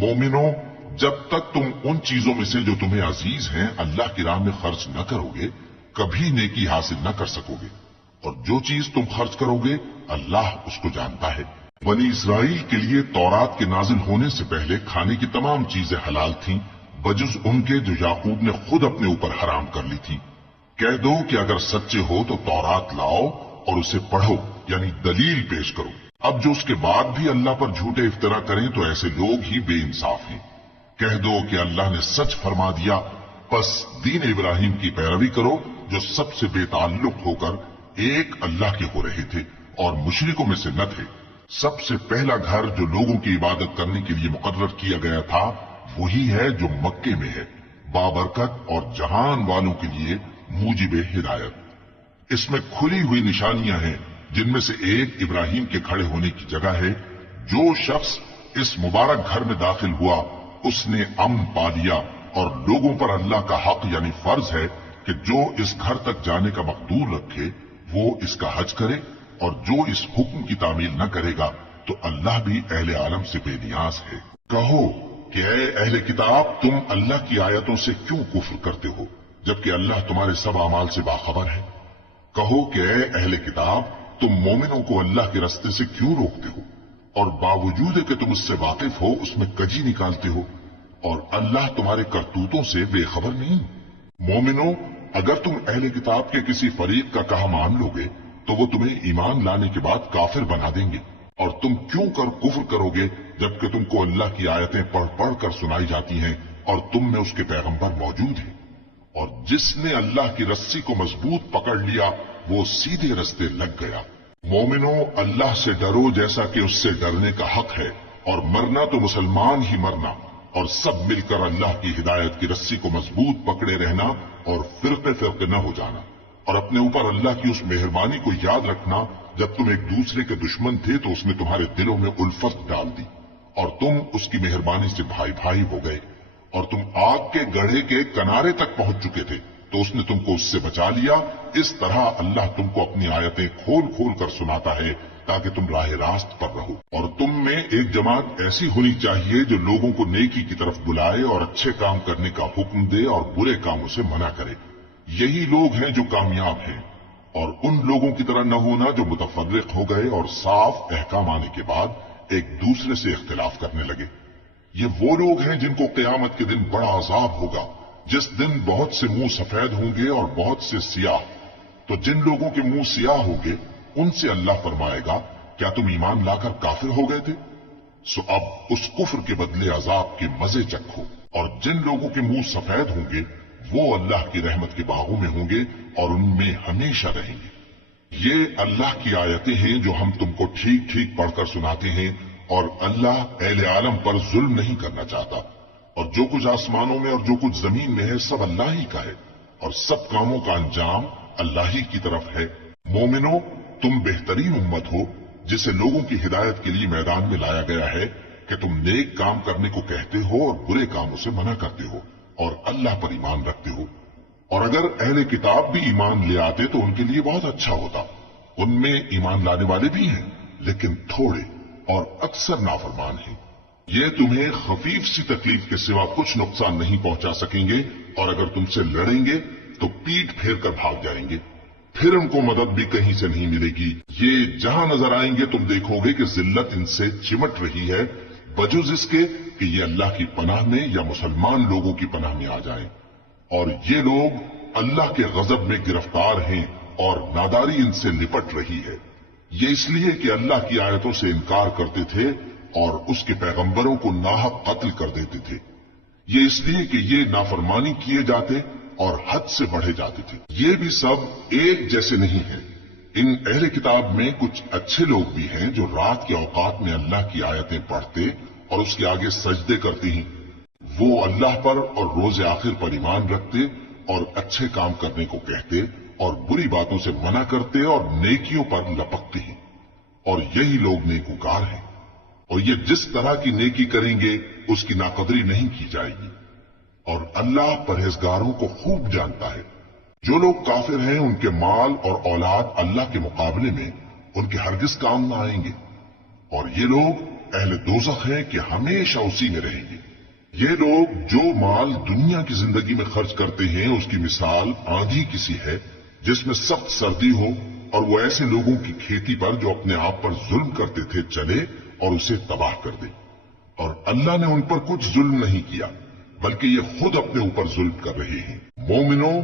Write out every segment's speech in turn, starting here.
مومنو، جب تک تم ان چیزوں میں سے جو تمہیں عزیز ہیں اللہ کی راہ میں خرچ نہ کرو گے کبھی نیکی حاصل نہ کر سکو گے، اور جو چیز تم خرچ کرو گے اللہ اس کو جانتا ہے۔ بنی اسرائیل کے لیے تورات کے نازل ہونے سے پہلے کھانے کی تمام چیزیں حلال تھیں بجز ان کے جو یعقوب نے خود اپنے اوپر حرام کر لی تھی۔ کہہ دو کہ اگر سچے ہو تو تورات لاؤ اور اسے پڑھو، یعنی دلیل پیش کرو۔ اب جو اس کے بعد بھی اللہ پر جھوٹے افطرا کریں تو ایسے لوگ ہی بے انصاف ہیں۔ کہہ دو کہ اللہ نے سچ فرما دیا، پس دین ابراہیم کی پیروی کرو جو سب سے بے تعلق ہو کر ایک اللہ کے ہو رہے تھے اور مشرکوں میں سے نہ تھے۔ سب سے پہلا گھر جو لوگوں کی عبادت کرنے کے لیے مقرر کیا گیا تھا وہی ہے جو مکے میں ہے، بابرکت اور جہان والوں کے لیے موجب ہدایت۔ اس میں کھلی ہوئی نشانیاں ہیں جن میں سے ایک ابراہیم کے کھڑے ہونے کی جگہ ہے۔ جو شخص اس مبارک گھر میں داخل ہوا اس نے امن پا لیا، اور لوگوں پر اللہ کا حق یعنی فرض ہے کہ جو اس گھر تک جانے کا مقدور رکھے وہ اس کا حج کرے، اور جو اس حکم کی تعمیل نہ کرے گا تو اللہ بھی اہل عالم سے بے نیاز ہے۔ کہو کہ اے اہل کتاب، تم اللہ کی آیتوں سے کیوں کفر کرتے ہو جبکہ اللہ تمہارے سب اعمال سے باخبر ہے؟ کہو کہ اے اہل کتاب، تم مومنوں کو اللہ کے رستے سے کیوں روکتے ہو اور باوجود کہ تم اس سے واقف ہو اس میں کجی نکالتے ہو، اور اللہ تمہارے کرتوتوں سے بے خبر نہیں؟ مومنوں، اگر تم اہل کتاب کے کسی فریق کا کہا مان لو گے تو وہ تمہیں ایمان لانے کے بعد کافر بنا دیں گے، اور تم کیوں کر کفر کرو گے جبکہ تم کو اللہ کی آیتیں پڑھ پڑھ کر سنائی جاتی ہیں اور تم میں اس کے پیغمبر موجود ہیں۔ اور جس نے اللہ کی رسی کو مضبوط پکڑ لیا وہ سیدھے رستے لگ گیا۔ مومنوں، اللہ سے ڈرو جیسا کہ اس سے ڈرنے کا حق ہے، اور مرنا تو مسلمان ہی مرنا، اور سب مل کر اللہ کی ہدایت کی رسی کو مضبوط پکڑے رہنا اور فرقے فرقے نہ ہو جانا، اور اپنے اوپر اللہ کی اس مہربانی کو یاد رکھنا جب تم ایک دوسرے کے دشمن تھے تو اس نے تمہارے دلوں میں الفت ڈال دی اور تم اس کی مہربانی سے بھائی بھائی ہو گئے، اور تم آگ کے گڑھے کے کنارے تک پہنچ چکے تھے تو اس نے تم کو اس سے بچا لیا۔ اس طرح اللہ تم کو اپنی آیتیں کھول کھول کر سناتا ہے تاکہ تم راہ راست پر رہو۔ اور تم میں ایک جماعت ایسی ہونی چاہیے جو لوگوں کو نیکی کی طرف بلائے اور اچھے کام کرنے کا حکم دے اور برے کاموں سے منع کرے۔ یہی لوگ ہیں جو کامیاب ہیں، اور ان لوگوں کی طرح نہ ہونا جو متفرق ہو گئے اور صاف احکام آنے کے بعد ایک دوسرے سے اختلاف کرنے لگے۔ یہ وہ لوگ ہیں جن کو قیامت کے دن بڑا عذاب ہوگا، جس دن بہت سے منہ سفید ہوں گے اور بہت سے سیاہ۔ تو جن لوگوں کے منہ سیاہ ہوں گے ان سے اللہ فرمائے گا، کیا تم ایمان لا کر کافر ہو گئے تھے؟ سو اب اس کفر کے بدلے عذاب کے مزے چکھو۔ اور جن لوگوں کے منہ سفید ہوں گے وہ اللہ کی رحمت کے باغوں میں ہوں گے اور ان میں ہمیشہ رہیں گے۔ یہ اللہ کی آیتیں ہیں جو ہم تم کو ٹھیک ٹھیک پڑھ کر سناتے ہیں، اور اللہ اہل عالم پر ظلم نہیں کرنا چاہتا، اور جو کچھ آسمانوں میں اور جو کچھ زمین میں ہے سب اللہ ہی کا ہے، اور سب کاموں کا انجام اللہ ہی کی طرف ہے۔ مومنوں، تم بہترین امت ہو جسے لوگوں کی ہدایت کے لیے میدان میں لایا گیا ہے کہ تم نیک کام کرنے کو کہتے ہو اور برے کاموں سے منع کرتے ہو اور اللہ پر ایمان رکھتے ہو۔ اور اگر اہل کتاب بھی ایمان لے آتے تو ان کے لیے بہت اچھا ہوتا۔ ان میں ایمان لانے والے بھی ہیں لیکن تھوڑے اور اکثر نافرمان ہیں۔ یہ تمہیں خفیف سی تکلیف کے سوا کچھ نقصان نہیں پہنچا سکیں گے، اور اگر تم سے لڑیں گے تو پیٹ پھیر کر بھاگ جائیں گے، پھر ان کو مدد بھی کہیں سے نہیں ملے گی۔ یہ جہاں نظر آئیں گے تم دیکھو گے کہ ذلت ان سے چمٹ رہی ہے، بجز اس کے کہ یہ اللہ کی پناہ میں یا مسلمان لوگوں کی پناہ میں آ جائیں۔ اور یہ لوگ اللہ کے غضب میں گرفتار ہیں اور ناداری ان سے لپٹ رہی ہے۔ یہ اس لیے کہ اللہ کی آیتوں سے انکار کرتے تھے اور اس کے پیغمبروں کو ناحق قتل کر دیتے تھے۔ یہ اس لیے کہ یہ نافرمانی کیے جاتے اور حد سے بڑھے جاتے تھے۔ یہ بھی سب ایک جیسے نہیں ہیں۔ ان اہل کتاب میں کچھ اچھے لوگ بھی ہیں جو رات کے اوقات میں اللہ کی آیتیں پڑھتے اور اس کے آگے سجدے کرتے ہیں۔ وہ اللہ پر اور روز آخر پر ایمان رکھتے اور اچھے کام کرنے کو کہتے اور بری باتوں سے منع کرتے اور نیکیوں پر لپکتے ہیں، اور یہی لوگ نیکوکار ہیں۔ اور یہ جس طرح کی نیکی کریں گے اس کی ناقدری نہیں کی جائے گی، اور اللہ پرہیزگاروں کو خوب جانتا ہے۔ جو لوگ کافر ہیں ان کے مال اور اولاد اللہ کے مقابلے میں ان کے ہرگز کام نہ آئیں گے، اور یہ لوگ اہل دوزخ ہیں کہ ہمیشہ اسی میں رہیں گے۔ یہ لوگ جو مال دنیا کی زندگی میں خرچ کرتے ہیں اس کی مثال آندھی کسی ہے جس میں سخت سردی ہو اور وہ ایسے لوگوں کی کھیتی پر جو اپنے آپ پر ظلم کرتے تھے چلے اور اسے تباہ کر دے۔ اور اللہ نے ان پر کچھ ظلم نہیں کیا بلکہ یہ خود اپنے اوپر ظلم کر رہے ہیں۔ مومنوں،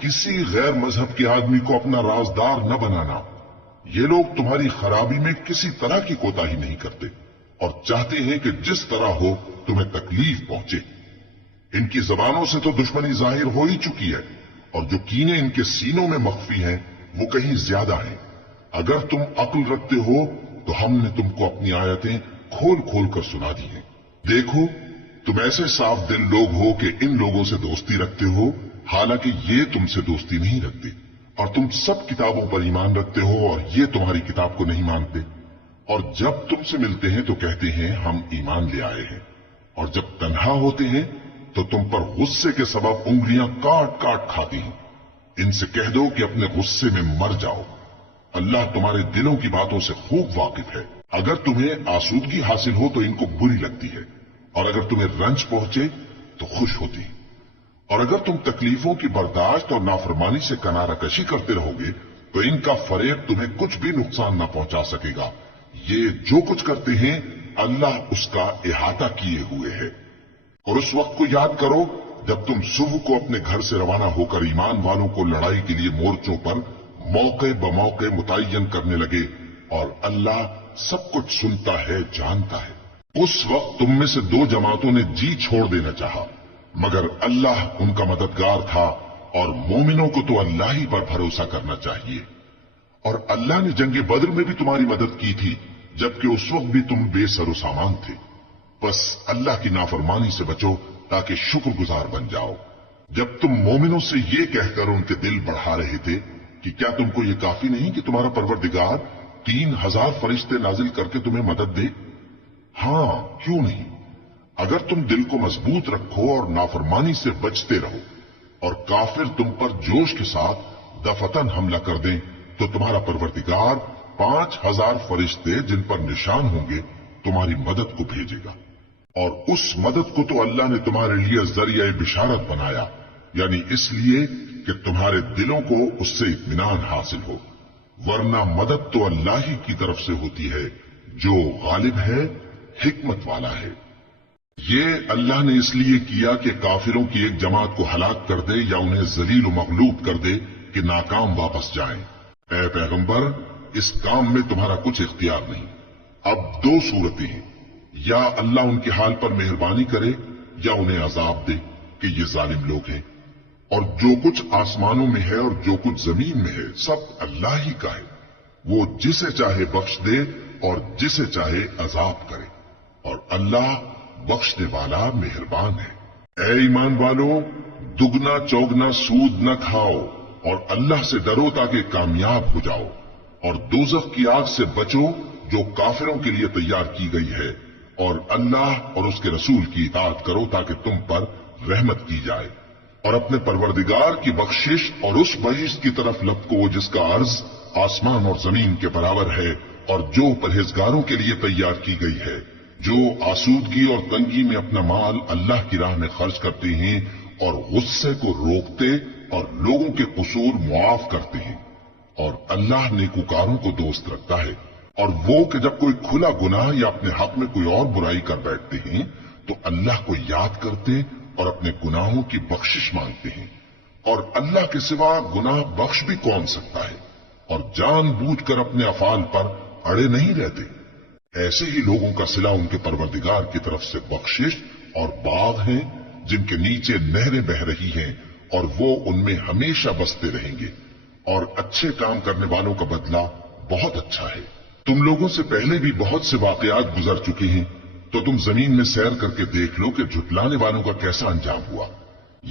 کسی غیر مذہب کے آدمی کو اپنا رازدار نہ بنانا۔ یہ لوگ تمہاری خرابی میں کسی طرح کی کوتاہی نہیں کرتے اور چاہتے ہیں کہ جس طرح ہو تمہیں تکلیف پہنچے۔ ان کی زبانوں سے تو دشمنی ظاہر ہو ہی چکی ہے اور جو کینے ان کے سینوں میں مخفی ہیں وہ کہیں زیادہ ہیں۔ اگر تم عقل رکھتے ہو تو ہم نے تم کو اپنی آیتیں کھول کھول کر سنا دی ہیں۔ دیکھو، تم ایسے صاف دل لوگ ہو کہ ان لوگوں سے دوستی رکھتے ہو حالانکہ یہ تم سے دوستی نہیں رکھتے، اور تم سب کتابوں پر ایمان رکھتے ہو اور یہ تمہاری کتاب کو نہیں مانتے، اور جب تم سے ملتے ہیں تو کہتے ہیں ہم ایمان لے آئے ہیں، اور جب تنہا ہوتے ہیں تو تم پر غصے کے سبب انگلیاں کاٹ کاٹ کھاتی ہیں۔ ان سے کہہ دو کہ اپنے غصے میں مر جاؤ، اللہ تمہارے دلوں کی باتوں سے خوب واقف ہے۔ اگر تمہیں آسودگی حاصل ہو تو ان کو بری لگتی ہے، اور اگر تمہیں رنج پہنچے تو خوش ہوتی ہے، اور اگر تم تکلیفوں کی برداشت اور نافرمانی سے کنارہ کشی کرتے رہو گے تو ان کا فریب تمہیں کچھ بھی نقصان نہ پہنچا سکے گا۔ یہ جو کچھ کرتے ہیں اللہ اس کا احاطہ کیے ہوئے ہے۔ اور اس وقت کو یاد کرو جب تم صبح کو اپنے گھر سے روانہ ہو کر ایمان والوں کو لڑائی کے لیے مورچوں پر موقع بموقع متعین کرنے لگے، اور اللہ سب کچھ سنتا ہے، جانتا ہے۔ اس وقت تم میں سے دو جماعتوں نے جی چھوڑ دینا چاہا، مگر اللہ ان کا مددگار تھا، اور مومنوں کو تو اللہ ہی پر بھروسہ کرنا چاہیے۔ اور اللہ نے جنگ بدر میں بھی تمہاری مدد کی تھی جبکہ اس وقت بھی تم بے سر و سامان تھے۔ بس اللہ کی نافرمانی سے بچو تاکہ شکر گزار بن جاؤ۔ جب تم مومنوں سے یہ کہہ کر ان کے دل بڑھا رہے تھے کہ کیا تم کو یہ کافی نہیں کہ تمہارا پروردگار 3000 فرشتے نازل کر کے تمہیں مدد دے؟ ہاں، کیوں نہیں؟ اگر تم دل کو مضبوط رکھو اور نافرمانی سے بچتے رہو اور کافر تم پر جوش کے ساتھ دفتن حملہ کر دیں تو تمہارا پروردگار 5000 فرشتے جن پر نشان ہوں گے تمہاری مدد کو بھیجے گا، اور اس مدد کو تو اللہ نے تمہارے لیے ذریعہ بشارت بنایا، یعنی اس لیے کہ تمہارے دلوں کو اس سے اطمینان حاصل ہو، ورنہ مدد تو اللہ ہی کی طرف سے ہوتی ہے جو غالب ہے، حکمت والا ہے۔ یہ اللہ نے اس لیے کیا کہ کافروں کی ایک جماعت کو ہلاک کر دے یا انہیں ذلیل و مغلوب کر دے کہ ناکام واپس جائیں۔ اے پیغمبر، اس کام میں تمہارا کچھ اختیار نہیں۔ اب دو صورتیں ہیں، یا اللہ ان کے حال پر مہربانی کرے یا انہیں عذاب دے کہ یہ ظالم لوگ ہیں، اور جو کچھ آسمانوں میں ہے اور جو کچھ زمین میں ہے سب اللہ ہی کا ہے، وہ جسے چاہے بخش دے اور جسے چاہے عذاب کرے، اور اللہ بخشنے والا مہربان ہے۔ اے ایمان والو، دگنا چوگنا سود نہ کھاؤ اور اللہ سے ڈرو تاکہ کامیاب ہو جاؤ، اور دوزخ کی آگ سے بچو جو کافروں کے لیے تیار کی گئی ہے، اور اللہ اور اس کے رسول کی اطاعت کرو تاکہ تم پر رحمت کی جائے، اور اپنے پروردگار کی بخشش اور اس بہشت کی طرف لپکو جس کا عرض آسمان اور زمین کے برابر ہے اور جو پرہیزگاروں کے لیے تیار کی گئی ہے، جو آسودگی اور تنگی میں اپنا مال اللہ کی راہ میں خرچ کرتے ہیں اور غصے کو روکتے اور لوگوں کے قصور معاف کرتے ہیں، اور اللہ نیکوکاروں کو دوست رکھتا ہے۔ اور وہ کہ جب کوئی کھلا گناہ یا اپنے حق میں کوئی اور برائی کر بیٹھتے ہیں تو اللہ کو یاد کرتے اور اپنے گناہوں کی بخشش مانگتے ہیں، اور اللہ کے سوا گناہ بخش بھی کون سکتا ہے، اور جان بوجھ کر اپنے افعال پر اڑے نہیں رہتے۔ ایسے ہی لوگوں کا صلہ ان کے پروردگار کی طرف سے بخشش اور باغ ہیں جن کے نیچے نہریں بہ رہی ہیں، اور وہ ان میں ہمیشہ بستے رہیں گے، اور اچھے کام کرنے والوں کا بدلہ بہت اچھا ہے۔ تم لوگوں سے پہلے بھی بہت سے واقعات گزر چکے ہیں، تو تم زمین میں سیر کر کے دیکھ لو کہ جھٹلانے والوں کا کیسا انجام ہوا۔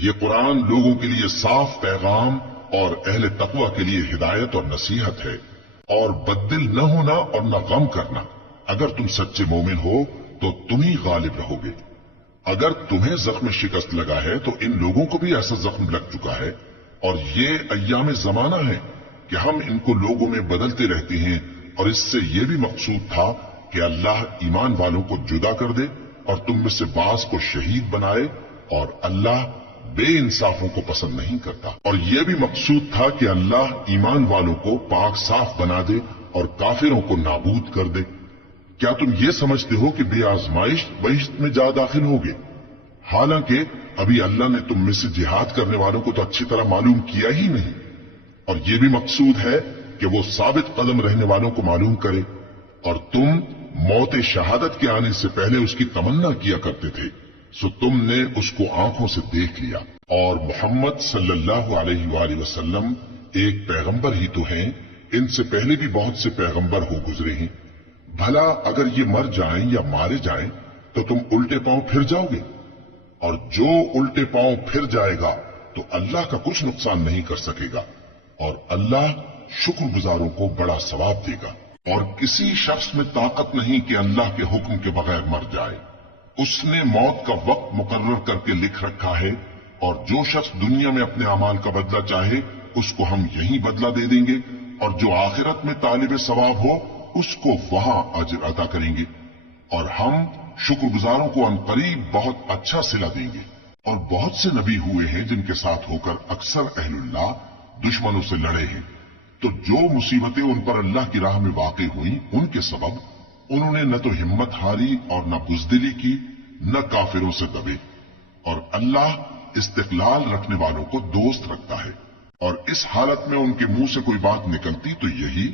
یہ قرآن لوگوں کے لیے صاف پیغام اور اہل تقوی کے لیے ہدایت اور نصیحت ہے، اور بددل نہ ہونا اور نہ غم کرنا۔ اگر تم سچے مومن ہو تو تم ہی غالب رہو گے۔ اگر تمہیں زخم شکست لگا ہے تو ان لوگوں کو بھی ایسا زخم لگ چکا ہے، اور یہ ایام زمانہ ہے کہ ہم ان کو لوگوں میں بدلتے رہتے ہیں، اور اس سے یہ بھی مقصود تھا کہ کہ اللہ ایمان والوں کو جدا کر دے اور تم میں سے بعض کو شہید بنائے، اور اللہ بے انصافوں کو پسند نہیں کرتا۔ اور یہ بھی مقصود تھا کہ اللہ ایمان والوں کو پاک صاف بنا دے اور کافروں کو نابود کر دے۔ کیا تم یہ سمجھتے ہو کہ بے آزمائش بہشت میں جا داخل ہوگے؟ حالانکہ ابھی اللہ نے تم میں سے جہاد کرنے والوں کو تو اچھی طرح معلوم کیا ہی نہیں، اور یہ بھی مقصود ہے کہ وہ ثابت قدم رہنے والوں کو معلوم کرے، اور تم موت شہادت کے آنے سے پہلے اس کی تمنا کیا کرتے تھے، سو تم نے اس کو آنکھوں سے دیکھ لیا۔ اور محمد صلی اللہ علیہ وآلہ وسلم ایک پیغمبر ہی تو ہیں، ان سے پہلے بھی بہت سے پیغمبر ہو گزرے ہیں۔ بھلا اگر یہ مر جائیں یا مارے جائیں تو تم الٹے پاؤں پھر جاؤ گے؟ اور جو الٹے پاؤں پھر جائے گا تو اللہ کا کچھ نقصان نہیں کر سکے گا، اور اللہ شکر گزاروں کو بڑا ثواب دے گا۔ اور کسی شخص میں طاقت نہیں کہ اللہ کے حکم کے بغیر مر جائے، اس نے موت کا وقت مقرر کر کے لکھ رکھا ہے، اور جو شخص دنیا میں اپنے اعمال کا بدلہ چاہے اس کو ہم یہی بدلہ دے دیں گے، اور جو آخرت میں طالب ثواب ہو اس کو وہاں اجر عطا کریں گے، اور ہم شکر گزاروں کو عنقریب بہت اچھا صلہ دیں گے۔ اور بہت سے نبی ہوئے ہیں جن کے ساتھ ہو کر اکثر اہل اللہ دشمنوں سے لڑے ہیں، تو جو مصیبتیں ان پر اللہ کی راہ میں واقع ہوئیں ان کے سبب انہوں نے نہ تو ہمت ہاری اور نہ بزدلی کی، نہ کافروں سے دبے، اور اللہ استقلال رکھنے والوں کو دوست رکھتا ہے۔ اور اس حالت میں ان کے منہ سے کوئی بات نکلتی تو یہی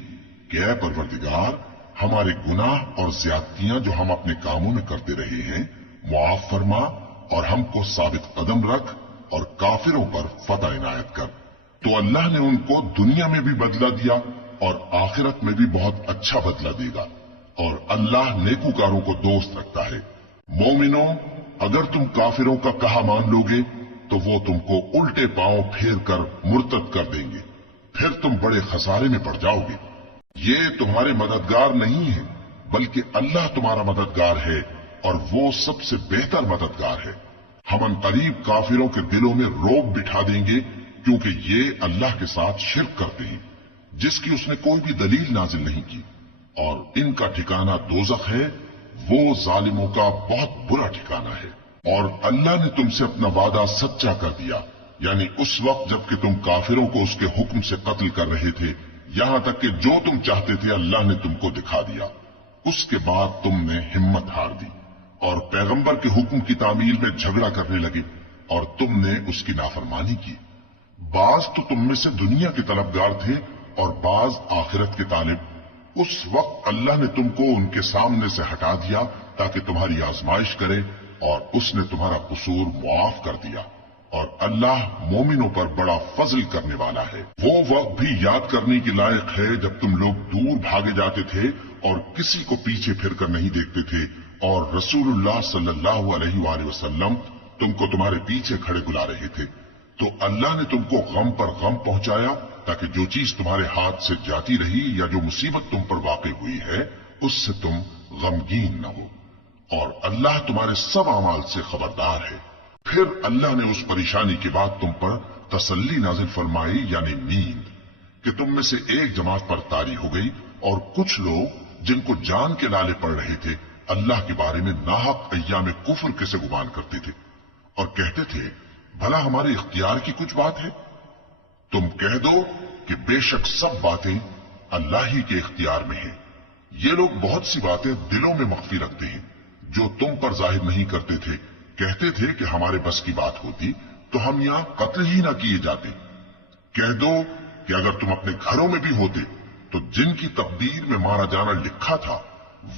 کہ اے پروردگار، ہمارے گناہ اور زیادتیاں جو ہم اپنے کاموں میں کرتے رہے ہیں معاف فرما، اور ہم کو ثابت قدم رکھ اور کافروں پر فتح عنایت کر۔ تو اللہ نے ان کو دنیا میں بھی بدلہ دیا اور آخرت میں بھی بہت اچھا بدلہ دے گا، اور اللہ نیکوکاروں کو دوست رکھتا ہے۔ مومنوں، اگر تم کافروں کا کہا مان لوگے تو وہ تم کو الٹے پاؤں پھیر کر مرتد کر دیں گے، پھر تم بڑے خسارے میں پڑ جاؤ گے۔ یہ تمہارے مددگار نہیں ہے بلکہ اللہ تمہارا مددگار ہے، اور وہ سب سے بہتر مددگار ہے۔ ہم عنقریب کافروں کے دلوں میں رعب بٹھا دیں گے، کیونکہ یہ اللہ کے ساتھ شرک کرتے ہیں جس کی اس نے کوئی بھی دلیل نازل نہیں کی، اور ان کا ٹھکانہ دوزخ ہے، وہ ظالموں کا بہت برا ٹھکانہ ہے۔ اور اللہ نے تم سے اپنا وعدہ سچا کر دیا، یعنی اس وقت جب کہ تم کافروں کو اس کے حکم سے قتل کر رہے تھے، یہاں تک کہ جو تم چاہتے تھے اللہ نے تم کو دکھا دیا۔ اس کے بعد تم نے ہمت ہار دی اور پیغمبر کے حکم کی تعمیل میں جھگڑا کرنے لگے، اور تم نے اس کی نافرمانی کی۔ بعض تو تم میں سے دنیا کے طلبگار تھے اور بعض آخرت کے طالب۔ اس وقت اللہ نے تم کو ان کے سامنے سے ہٹا دیا تاکہ تمہاری آزمائش کرے، اور اس نے تمہارا قصور معاف کر دیا، اور اللہ مومنوں پر بڑا فضل کرنے والا ہے۔ وہ وقت بھی یاد کرنے کی لائق ہے جب تم لوگ دور بھاگے جاتے تھے اور کسی کو پیچھے پھر کر نہیں دیکھتے تھے، اور رسول اللہ صلی اللہ علیہ وآلہ وسلم تم کو تمہارے پیچھے کھڑے بلا رہے تھے، تو اللہ نے تم کو غم پر غم پہنچایا تاکہ جو چیز تمہارے ہاتھ سے جاتی رہی یا جو مصیبت تم پر واقع ہوئی ہے اس سے تم غمگین نہ ہو، اور اللہ تمہارے سب اعمال سے خبردار ہے۔ پھر اللہ نے اس پریشانی کے بعد تم پر تسلی نازل فرمائی، یعنی نیند، کہ تم میں سے ایک جماعت پر طاری ہو گئی، اور کچھ لوگ جن کو جان کے لالے پڑ رہے تھے اللہ کے بارے میں ناحق ایام کفر کے سے گمان کرتے تھے، اور کہتے تھے بھلا ہمارے اختیار کی کچھ بات ہے؟ تم کہہ دو کہ بے شک سب باتیں اللہ ہی کے اختیار میں ہیں۔ یہ لوگ بہت سی باتیں دلوں میں مخفی رکھتے ہیں جو تم پر ظاہر نہیں کرتے تھے۔ کہتے تھے کہ ہمارے بس کی بات ہوتی تو ہم یہاں قتل ہی نہ کیے جاتے۔ کہہ دو کہ اگر تم اپنے گھروں میں بھی ہوتے تو جن کی تقدیر میں مارا جانا لکھا تھا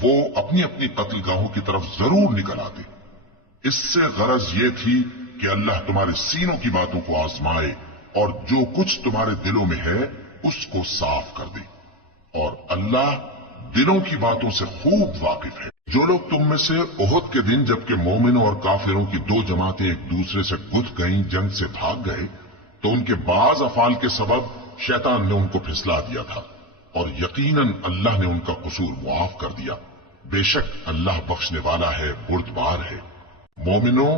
وہ اپنی اپنی قتل گاہوں کی طرف ضرور نکل آتے۔ اس سے غرض یہ تھی کہ اللہ تمہارے سینوں کی باتوں کو آزمائے اور جو کچھ تمہارے دلوں میں ہے اس کو صاف کر دے، اور اللہ دلوں کی باتوں سے خوب واقف ہے۔ جو لوگ تم میں سے احد کے دن جبکہ مومنوں اور کافروں کی دو جماعتیں ایک دوسرے سے گتھ گئیں جنگ سے بھاگ گئے تو ان کے بعض افعال کے سبب شیطان نے ان کو پھسلا دیا تھا، اور یقیناً اللہ نے ان کا قصور معاف کر دیا۔ بے شک اللہ بخشنے والا ہے، بردبار ہے۔ مومنوں،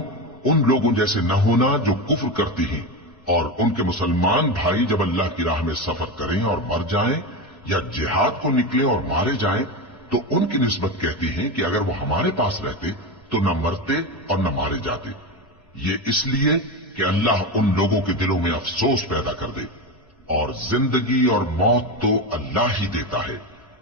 ان لوگوں جیسے نہ ہونا جو کفر کرتی ہیں، اور ان کے مسلمان بھائی جب اللہ کی راہ میں سفر کریں اور مر جائیں یا جہاد کو نکلے اور مارے جائیں تو ان کی نسبت کہتے ہیں کہ اگر وہ ہمارے پاس رہتے تو نہ مرتے اور نہ مارے جاتے. یہ اس لیے کہ اللہ ان لوگوں کے دلوں میں افسوس پیدا کر دے. اور زندگی اور موت تو اللہ ہی دیتا ہے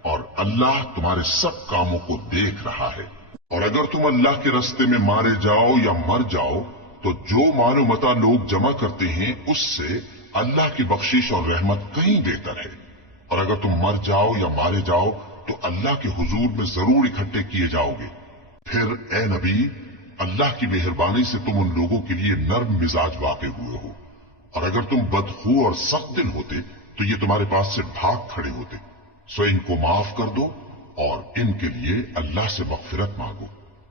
اور اللہ تمہارے سب کاموں کو دیکھ رہا ہے. اور اگر تم اللہ کے راستے میں مارے جاؤ یا مر جاؤ تو جو مال و متاع لوگ جمع کرتے ہیں اس سے اللہ کی بخشش اور رحمت کہیں بہتر ہے. اور اگر تم مر جاؤ یا مارے جاؤ تو اللہ کے حضور میں ضرور اکٹھے کیے جاؤ گے. پھر اے نبی، اللہ کی مہربانی سے تم ان لوگوں کے لیے نرم مزاج واقع ہوئے ہو. اور اگر تم بدخو اور سخت دل ہوتے تو یہ تمہارے پاس سے بھاگ کھڑے ہوتے. سو ان کو معاف کر دو اور ان کے لیے اللہ سے مغفرت مانگو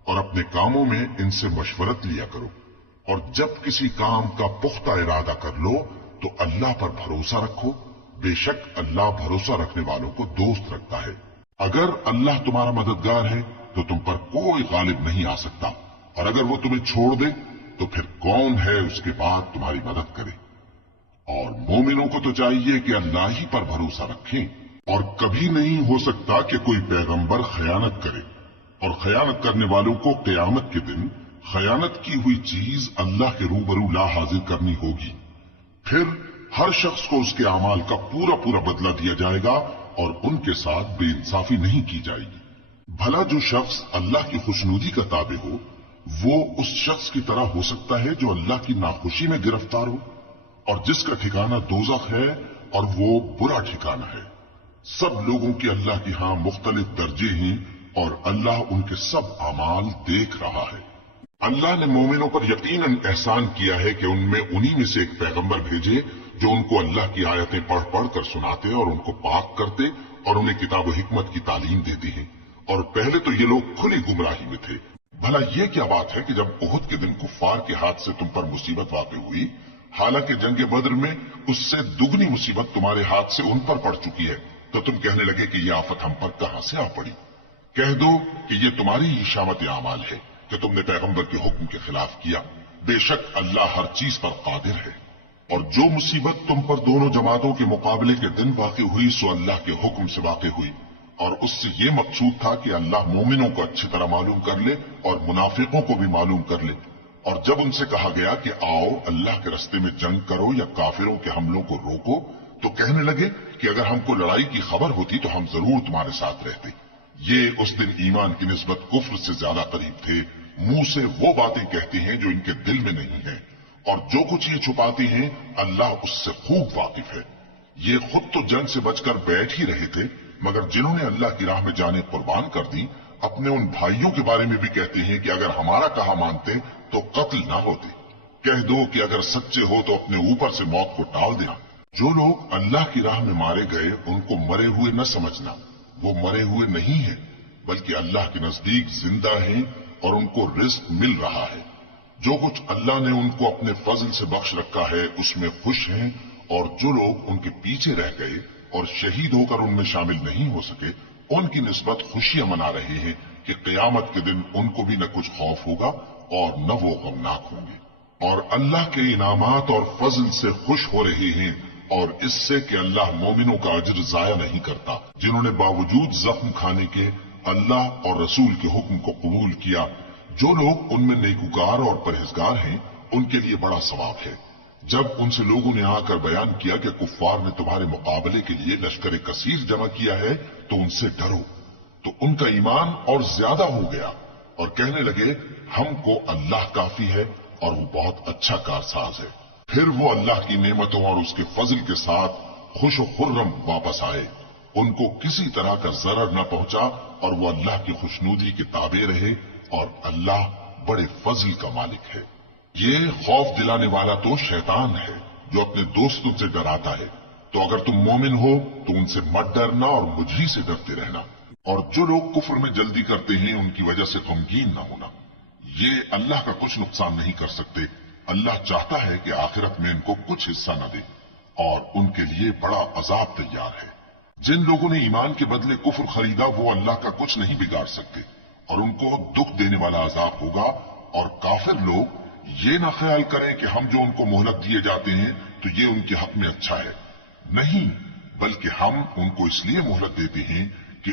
اور اپنے کاموں میں ان سے مشورت لیا کرو. اور جب کسی کام کا پختہ ارادہ کر لو تو اللہ پر بھروسہ رکھو. بے شک اللہ بھروسہ رکھنے والوں کو دوست رکھتا ہے. اگر اللہ تمہارا مددگار ہے تو تم پر کوئی غالب نہیں آ سکتا، اور اگر وہ تمہیں چھوڑ دے تو پھر کون ہے اس کے بعد تمہاری مدد کرے. اور مومنوں کو تو چاہیے کہ اللہ ہی پر بھروسہ رکھیں. اور کبھی نہیں ہو سکتا کہ کوئی پیغمبر خیانت کرے، اور خیانت کرنے والوں کو قیامت کے دن خیانت کی ہوئی چیز اللہ کے روبرو لا حاضر کرنی ہوگی. پھر ہر شخص کو اس کے اعمال کا پورا پورا بدلہ دیا جائے گا اور ان کے ساتھ بے انصافی نہیں کی جائے گی. بھلا جو شخص اللہ کی خوشنودی کا تابع ہو وہ اس شخص کی طرح ہو سکتا ہے جو اللہ کی ناخوشی میں گرفتار ہو، اور جس کا ٹھکانہ دوزخ ہے اور وہ برا ٹھکانہ ہے. سب لوگوں کے اللہ کے ہاں مختلف درجے ہیں اور اللہ ان کے سب اعمال دیکھ رہا ہے. اللہ نے مومنوں پر یقیناً احسان کیا ہے کہ ان میں انہی میں سے ایک پیغمبر بھیجے جو ان کو اللہ کی آیتیں پڑھ پڑھ کر سناتے اور ان کو پاک کرتے اور انہیں کتاب و حکمت کی تعلیم دیتے ہیں. اور پہلے تو یہ لوگ کھلی گمراہی میں تھے. بھلا یہ کیا بات ہے کہ جب احد کے دن کفار کے ہاتھ سے تم پر مصیبت واقع ہوئی، حالانکہ جنگ بدر میں اس سے دگنی مصیبت تمہارے ہاتھ سے ان پر پڑ چکی ہے، تو تم کہنے لگے کہ یہ آفت ہم پر کہاں سے آ پڑی؟ کہہ دو کہ یہ تمہاری ہی شامت اعمال ہے کہ تم نے پیغمبر کے حکم کے خلاف کیا. بے شک اللہ ہر چیز پر قادر ہے. اور جو مصیبت تم پر دونوں جماعتوں کے مقابلے کے دن واقع ہوئی سو اللہ کے حکم سے واقع ہوئی، اور اس سے یہ مقصود تھا کہ اللہ مومنوں کو اچھی طرح معلوم کر لے اور منافقوں کو بھی معلوم کر لے. اور جب ان سے کہا گیا کہ آؤ اللہ کے راستے میں جنگ کرو یا کافروں کے حملوں کو روکو، تو کہنے لگے کہ اگر ہم کو لڑائی کی خبر ہوتی تو ہم ضرور تمہارے ساتھ رہتے. یہ اس دن ایمان کی نسبت کفر سے زیادہ قریب تھے. منہ سے وہ باتیں کہتے ہیں جو ان کے دل میں نہیں ہیں، اور جو کچھ یہ چھپاتے ہیں اللہ اس سے خوب واقف ہے. یہ خود تو جنگ سے بچ کر بیٹھ ہی رہے تھے، مگر جنہوں نے اللہ کی راہ میں جانیں قربان کر دی اپنے ان بھائیوں کے بارے میں بھی کہتے ہیں کہ اگر ہمارا کہا مانتے تو قتل نہ ہوتے. کہہ دو کہ اگر سچے ہو تو اپنے اوپر سے موت کو ٹال دینا. جو لوگ اللہ کی راہ میں مارے گئے ان کو مرے ہوئے نہ سمجھنا، وہ مرے ہوئے نہیں ہیں بلکہ اللہ کے نزدیک زندہ ہیں اور ان کو رزق مل رہا ہے. جو کچھ اللہ نے ان کو اپنے فضل سے بخش رکھا ہے اس میں خوش ہیں، اور جو لوگ ان کے پیچھے رہ گئے اور شہید ہو کر ان میں شامل نہیں ہو سکے ان کی نسبت خوشیاں منا رہے ہیں کہ قیامت کے دن ان کو بھی نہ کچھ خوف ہوگا اور نہ وہ غمناک ہوں گے. اور اللہ کے انعامات اور فضل سے خوش ہو رہے ہیں، اور اس سے کہ اللہ مومنوں کا اجر ضائع نہیں کرتا جنہوں نے باوجود زخم کھانے کے اللہ اور رسول کے حکم کو قبول کیا. جو لوگ ان میں نیکوکار اور پرہیزگار ہیں ان کے لیے بڑا ثواب ہے. جب ان سے لوگوں نے آ کر بیان کیا کہ کفار نے تمہارے مقابلے کے لیے لشکر کثیر جمع کیا ہے تو ان سے ڈرو، تو ان کا ایمان اور زیادہ ہو گیا اور کہنے لگے ہم کو اللہ کافی ہے اور وہ بہت اچھا کارساز ہے. پھر وہ اللہ کی نعمتوں اور اس کے فضل کے ساتھ خوش و خرم واپس آئے. ان کو کسی طرح کا ضرر نہ پہنچا اور وہ اللہ کی خوشنودی کے تابع رہے، اور اللہ بڑے فضل کا مالک ہے. یہ خوف دلانے والا تو شیطان ہے جو اپنے دوستوں سے ڈراتا ہے. تو اگر تم مومن ہو تو ان سے مت ڈرنا اور مجھ ہی سے ڈرتے رہنا. اور جو لوگ کفر میں جلدی کرتے ہیں ان کی وجہ سے غمگین نہ ہونا، یہ اللہ کا کچھ نقصان نہیں کر سکتے. اللہ چاہتا ہے کہ آخرت میں ان کو کچھ حصہ نہ دے اور ان کے لیے بڑا عذاب تیار ہے. جن لوگوں نے ایمان کے بدلے کفر خریدا وہ اللہ کا کچھ نہیں بگاڑ سکتے اور ان کو دکھ دینے والا عذاب ہوگا. اور کافر لوگ یہ نہ خیال کریں کہ ہم جو ان کو مہلت دیے جاتے ہیں تو یہ ان کے حق میں اچھا ہے. نہیں، بلکہ ہم ان کو اس لیے مہلت دیتے ہیں کہ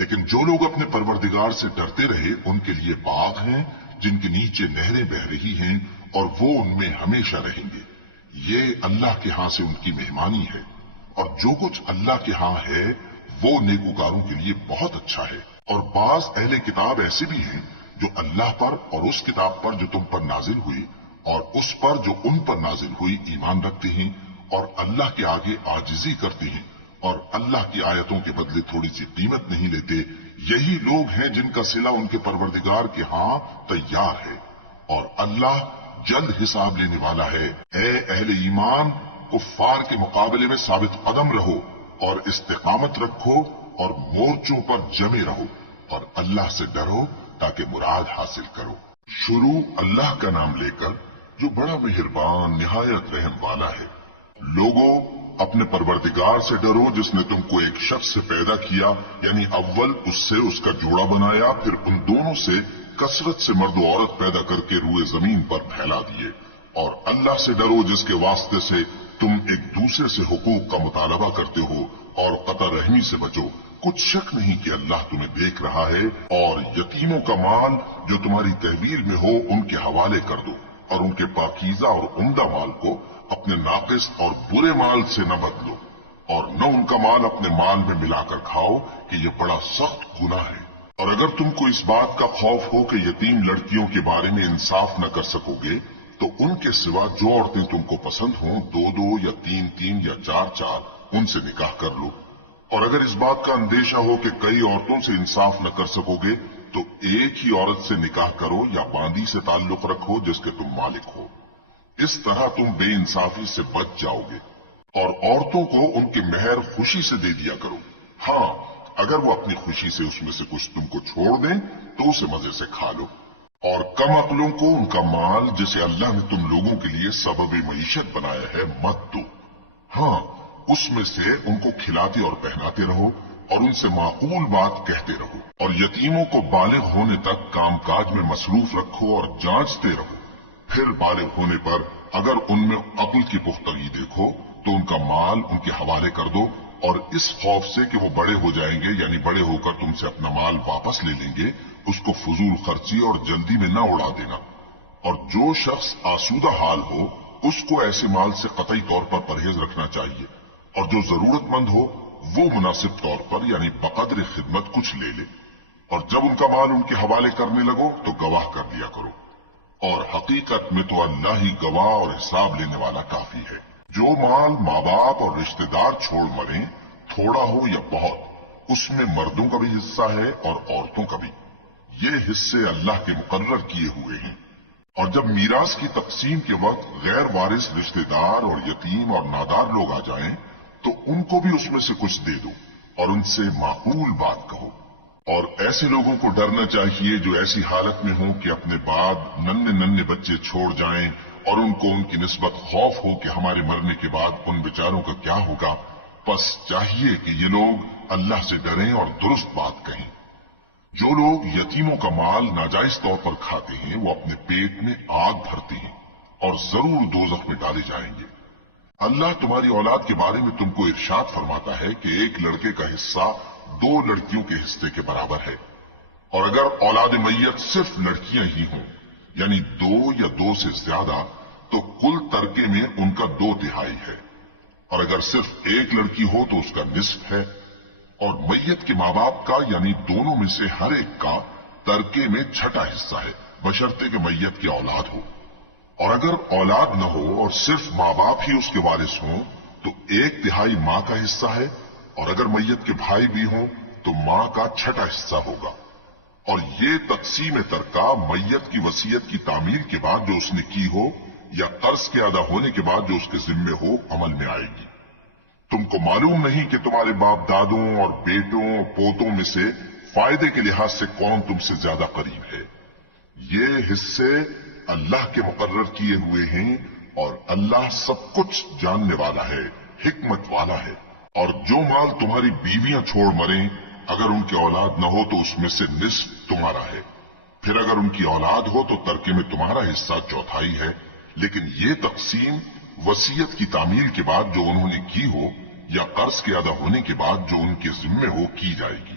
لیکن جو لوگ اپنے پروردگار سے ڈرتے رہے ان کے لیے باغ ہیں جن کے نیچے نہریں بہ رہی ہیں اور وہ ان میں ہمیشہ رہیں گے. یہ اللہ کے ہاں سے ان کی مہمانی ہے اور جو کچھ اللہ کے ہاں ہے وہ نیکوکاروں کے لیے بہت اچھا ہے. اور بعض اہل کتاب ایسے بھی ہیں جو اللہ پر اور اس کتاب پر جو تم پر نازل ہوئی اور اس پر جو ان پر نازل ہوئی ایمان رکھتے ہیں اور اللہ کے آگے عاجزی کرتے ہیں اور اللہ کی آیتوں کے بدلے تھوڑی سی قیمت نہیں لیتے. یہی لوگ ہیں جن کا صلہ ان کے پروردگار کے ہاں تیار ہے اور اللہ جلد حساب لینے والا ہے. اے اہل ایمان، کفار کے مقابلے میں ثابت قدم رہو اور استقامت رکھو اور مورچوں پر جمے رہو اور اللہ سے ڈرو تاکہ مراد حاصل کرو. شروع اللہ کا نام لے کر جو بڑا مہربان نہایت رحم والا ہے. لوگوں، اپنے پروردگار سے ڈرو جس نے تم کو ایک شخص سے پیدا کیا، یعنی اول اس سے اس کا جوڑا بنایا، پھر ان دونوں سے کثرت سے مرد و عورت پیدا کر کے روئے زمین پر پھیلا دیے. اور اللہ سے ڈرو جس کے واسطے سے تم ایک دوسرے سے حقوق کا مطالبہ کرتے ہو اور قطع رحمی سے بچو. کچھ شک نہیں کہ اللہ تمہیں دیکھ رہا ہے. اور یتیموں کا مال جو تمہاری تحویل میں ہو ان کے حوالے کر دو اور ان کے پاکیزہ اور عمدہ مال کو اپنے ناقص اور برے مال سے نہ بدلو اور نہ ان کا مال اپنے مال میں ملا کر کھاؤ کہ یہ بڑا سخت گناہ ہے. اور اگر تم کو اس بات کا خوف ہو کہ یتیم لڑکیوں کے بارے میں انصاف نہ کر سکو گے تو ان کے سوا جو عورتیں تم کو پسند ہوں 2 یا 3 یا 4 ان سے نکاح کر لو. اور اگر اس بات کا اندیشہ ہو کہ کئی عورتوں سے انصاف نہ کر سکو گے تو ایک ہی عورت سے نکاح کرو یا باندی سے تعلق رکھو جس کے تم مالک ہو. اس طرح تم بے انصافی سے بچ جاؤ گے. اور عورتوں کو ان کے مہر خوشی سے دے دیا کرو. ہاں، اگر وہ اپنی خوشی سے اس میں سے کچھ تم کو چھوڑ دیں تو اسے مزے سے کھا لو. اور کم عقلوں کو ان کا مال جسے اللہ نے تم لوگوں کے لیے سبب معیشت بنایا ہے مت دو. ہاں، اس میں سے ان کو کھلاتے اور پہناتے رہو اور ان سے معقول بات کہتے رہو. اور یتیموں کو بالغ ہونے تک کام کاج میں مصروف رکھو اور جانچتے رہو. پھر بالغ ہونے پر اگر ان میں عقل کی پختگی دیکھو تو ان کا مال ان کے حوالے کر دو اور اس خوف سے کہ وہ بڑے ہو جائیں گے یعنی بڑے ہو کر تم سے اپنا مال واپس لے لیں گے اس کو فضول خرچی اور جلدی میں نہ اڑا دینا. اور جو شخص آسودہ حال ہو اس کو ایسے مال سے قطعی طور پر پرہیز رکھنا چاہیے اور جو ضرورت مند ہو وہ مناسب طور پر یعنی بقدر خدمت کچھ لے لے. اور جب ان کا مال ان کے حوالے کرنے لگو تو گواہ کر دیا کرو. اور حقیقت میں تو اللہ ہی گواہ اور حساب لینے والا کافی ہے. جو مال ماں باپ اور رشتہ دار چھوڑ مریں تھوڑا ہو یا بہت اس میں مردوں کا بھی حصہ ہے اور عورتوں کا بھی. یہ حصے اللہ کے مقرر کیے ہوئے ہیں. اور جب میراث کی تقسیم کے وقت غیر وارث رشتہ دار اور یتیم اور نادار لوگ آ جائیں تو ان کو بھی اس میں سے کچھ دے دو اور ان سے معقول بات کہو. اور ایسے لوگوں کو ڈرنا چاہیے جو ایسی حالت میں ہوں کہ اپنے بعد ننھے بچے چھوڑ جائیں اور ان کو ان کی نسبت خوف ہو کہ ہمارے مرنے کے بعد ان بیچاروں کا کیا ہوگا. پس چاہیے کہ یہ لوگ اللہ سے ڈریں اور درست بات کہیں. جو لوگ یتیموں کا مال ناجائز طور پر کھاتے ہیں وہ اپنے پیٹ میں آگ بھرتے ہیں اور ضرور دوزخ میں ڈالے جائیں گے. اللہ تمہاری اولاد کے بارے میں تم کو ارشاد فرماتا ہے کہ ایک لڑکے کا حصہ 2 لڑکیوں کے حصے کے برابر ہے. اور اگر اولاد میت صرف لڑکیاں ہی ہوں یعنی 2 یا 2 سے زیادہ تو کل ترکے میں ان کا 2/3 ہے. اور اگر صرف ایک لڑکی ہو تو اس کا نصف ہے. اور میت کے ماں باپ کا یعنی دونوں میں سے ہر ایک کا ترکے میں 6واں حصہ ہے بشرطے کہ میت کی اولاد ہو. اور اگر اولاد نہ ہو اور صرف ماں باپ ہی اس کے وارث ہوں تو 1/3 ماں کا حصہ ہے. اور اگر میت کے بھائی بھی ہوں تو ماں کا 6واں حصہ ہوگا. اور یہ تقسیم ترکہ میت کی وصیت کی تعمیل کے بعد جو اس نے کی ہو یا قرض کے ادا ہونے کے بعد جو اس کے ذمے ہو عمل میں آئے گی. تم کو معلوم نہیں کہ تمہارے باپ دادوں اور بیٹوں اور پوتوں میں سے فائدے کے لحاظ سے کون تم سے زیادہ قریب ہے. یہ حصے اللہ کے مقرر کیے ہوئے ہیں اور اللہ سب کچھ جاننے والا ہے، حکمت والا ہے. اور جو مال تمہاری بیویاں چھوڑ مریں اگر ان کی اولاد نہ ہو تو اس میں سے نصف تمہارا ہے. پھر اگر ان کی اولاد ہو تو ترکے میں تمہارا حصہ 1/4 ہے. لیکن یہ تقسیم وصیت کی تعمیل کے بعد جو انہوں نے کی ہو یا قرض کے ادا ہونے کے بعد جو ان کے ذمے ہو کی جائے گی.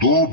2